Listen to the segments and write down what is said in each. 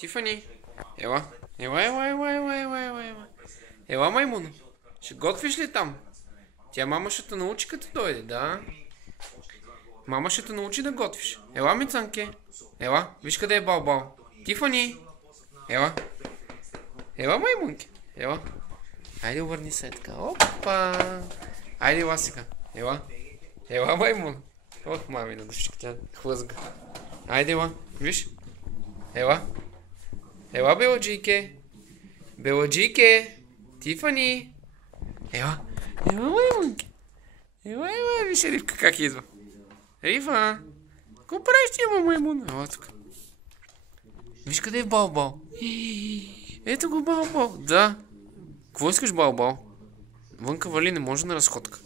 Тифани, ела. Ела, маймуна. Ще готвиш ли там? Тя мама ще те научи като дойде, да? Мама ще те научи да готвиш. Ела, Мицанке. Ела, виж къде е Бал-Бал. Тифани. Ела. Ела, маймунке. Ела. Айде, обърни се така. Опа. Айде, ела сега. Ела. Ела, маймун. Ох, мамина душичка, тя хлъзга. Айде, ела. Виж. Ела. Ела, Беладжийке. Беладжийке. Тифани. Ела. Ела, маймунке. Ела, виж Ривка как идва. Рива. Какво правиш ти, маймун? Ела тук. Виж къде е Бал-Бал. Ето го Бал-Бал. Да. Какво искаш, Бал-Бал? Вънка вали, не може на разходка.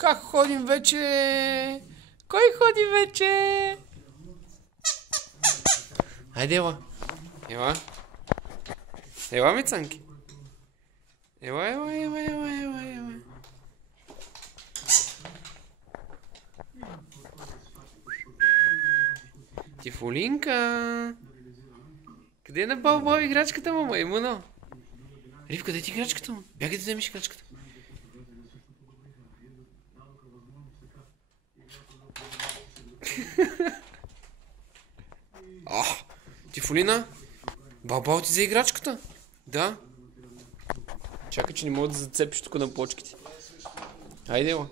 Как ходим вече? Кой ходи вече? Хайде, ела. Ела. Ела, Мицанки. Ела. Тифулинка. Къде е на Бал-Бал играчката, мама? Имуно. Рив, къде ти играчката му? Бягай да вземеш играчката. Тифулина. Бал-Бал ти за играчката? Да. Чакай, че не мога да зацепиш тук на почките. Хайде, ела.